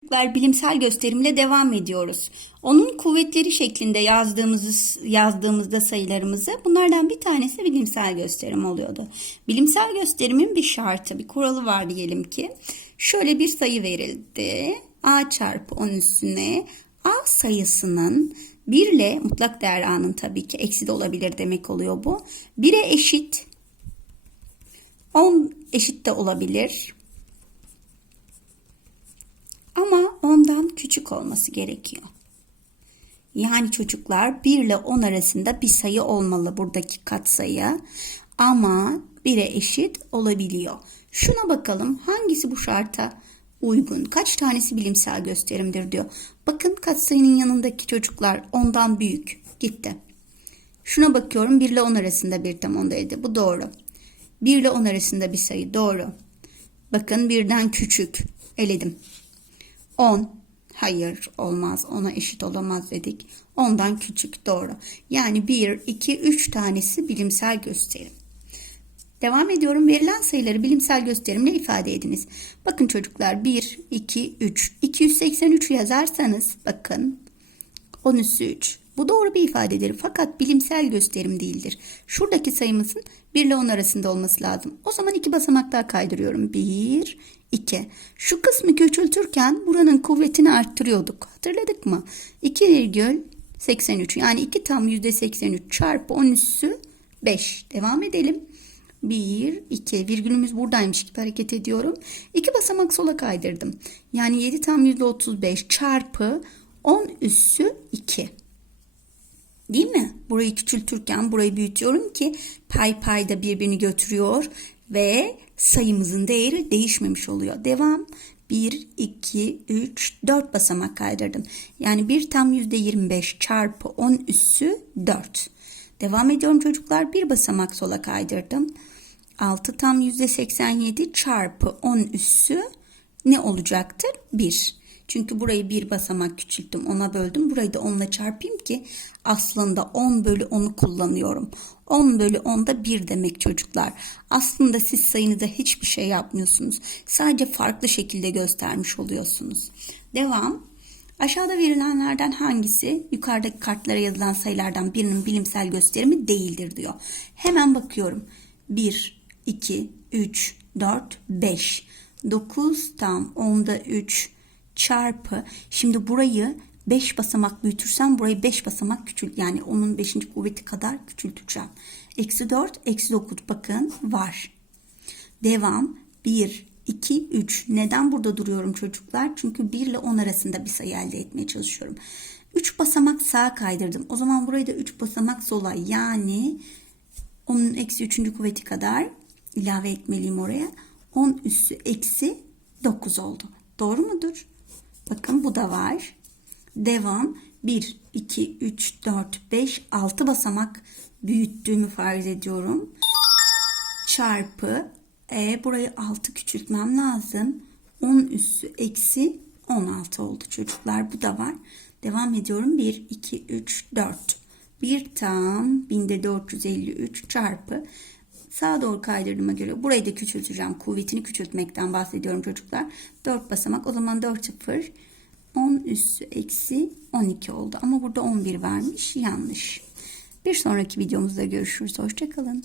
Çocuklar bilimsel gösterimle devam ediyoruz. Onun kuvvetleri şeklinde yazdığımız yazdığımızda sayılarımızı bunlardan bir tanesi bilimsel gösterim oluyordu. Bilimsel gösterimin bir şartı, bir kuralı var diyelim ki. Şöyle bir sayı verildi. A çarpı 10 üstüne A sayısının 1 ile mutlak değer A'nın tabii ki eksi de olabilir demek oluyor bu. 1'e eşit 10 eşit de olabilir. Ama olması gerekiyor. Yani çocuklar 1 ile 10 arasında bir sayı olmalı buradaki katsayı. Ama 1'e eşit olabiliyor. Şuna bakalım hangisi bu şarta uygun? Kaç tanesi bilimsel gösterimdir diyor. Bakın katsayının yanındaki çocuklar ondan büyük. Gitti. Şuna bakıyorum 1 ile 10 arasında bir tam ondaydı. Bu doğru. 1 ile 10 arasında bir sayı doğru. Bakın birden küçük. Eledim. 10. Hayır olmaz. Ona eşit olamaz dedik. Ondan küçük doğru. Yani 1, 2, 3 tanesi bilimsel gösterim. Devam ediyorum. Verilen sayıları bilimsel gösterimle ifade ediniz. Bakın çocuklar 1, 2, 3. 283 yazarsanız bakın 10 üssü 3. Bu doğru bir ifadedir fakat bilimsel gösterim değildir. Şuradaki sayımızın 1 ile 10 arasında olması lazım. O zaman iki basamak daha kaydırıyorum. 1, 2. Şu kısmı küçültürken buranın kuvvetini arttırıyorduk. Hatırladık mı? 2,83 yani 2 tam %83 çarpı 10 üssü 5. Devam edelim. 1, 2 virgülümüz buradaymış gibi hareket ediyorum. 2 basamak sola kaydırdım. Yani 7 tam %35 çarpı 10 üssü 2. Değil mi? Burayı küçültürken burayı büyütüyorum ki pay payda birbirini götürüyor ve sayımızın değeri değişmemiş oluyor. Devam. 1, 2, 3, 4 basamak kaydırdım. Yani 1 tam %25 çarpı 10 üssü 4. Devam ediyorum çocuklar. Bir basamak sola kaydırdım. 6 tam %87 çarpı 10 üssü ne olacaktır? 1. Çünkü burayı bir basamak küçülttüm. Ona böldüm. Burayı da 10 ile çarpayım ki aslında 10 bölü 10'u kullanıyorum. 10 bölü 10 da 1 demek çocuklar. Aslında siz sayınıza hiçbir şey yapmıyorsunuz. Sadece farklı şekilde göstermiş oluyorsunuz. Devam. Aşağıda verilenlerden hangisi yukarıdaki kartlara yazılan sayılardan birinin bilimsel gösterimi değildir diyor. Hemen bakıyorum. 1, 2, 3, 4, 5. 9 tam 10'da 3 çarpı. Şimdi burayı 5 basamak büyütürsem burayı 5 basamak küçült. Yani onun 5. kuvveti kadar küçülteceğim. Eksi 4, eksi 9 bakın var. Devam. 1, 2, 3. Neden burada duruyorum çocuklar? Çünkü 1 ile 10 arasında bir sayı elde etmeye çalışıyorum. 3 basamak sağa kaydırdım. O zaman burayı da 3 basamak sola yani onun eksi 3. kuvveti kadar ilave etmeliyim oraya. 10 üssü eksi 9 oldu. Doğru mudur? Bakın bu da var. Devam. 1, 2, 3, 4, 5, 6 basamak büyüttüğümü farz ediyorum. Çarpı. E burayı 6 küçültmem lazım. 10 üssü eksi 16 oldu çocuklar. Bu da var. Devam ediyorum. 1, 2, 3, 4. 1 tam 1453 çarpı sağa doğru kaydırdığıma göre burayı da küçülteceğim. Kuvvetini küçültmekten bahsediyorum çocuklar. 4 basamak o zaman 4 0 10 üssü eksi 12 oldu. Ama burada 11 vermiş. Yanlış. Bir sonraki videomuzda görüşürüz. Hoşçakalın.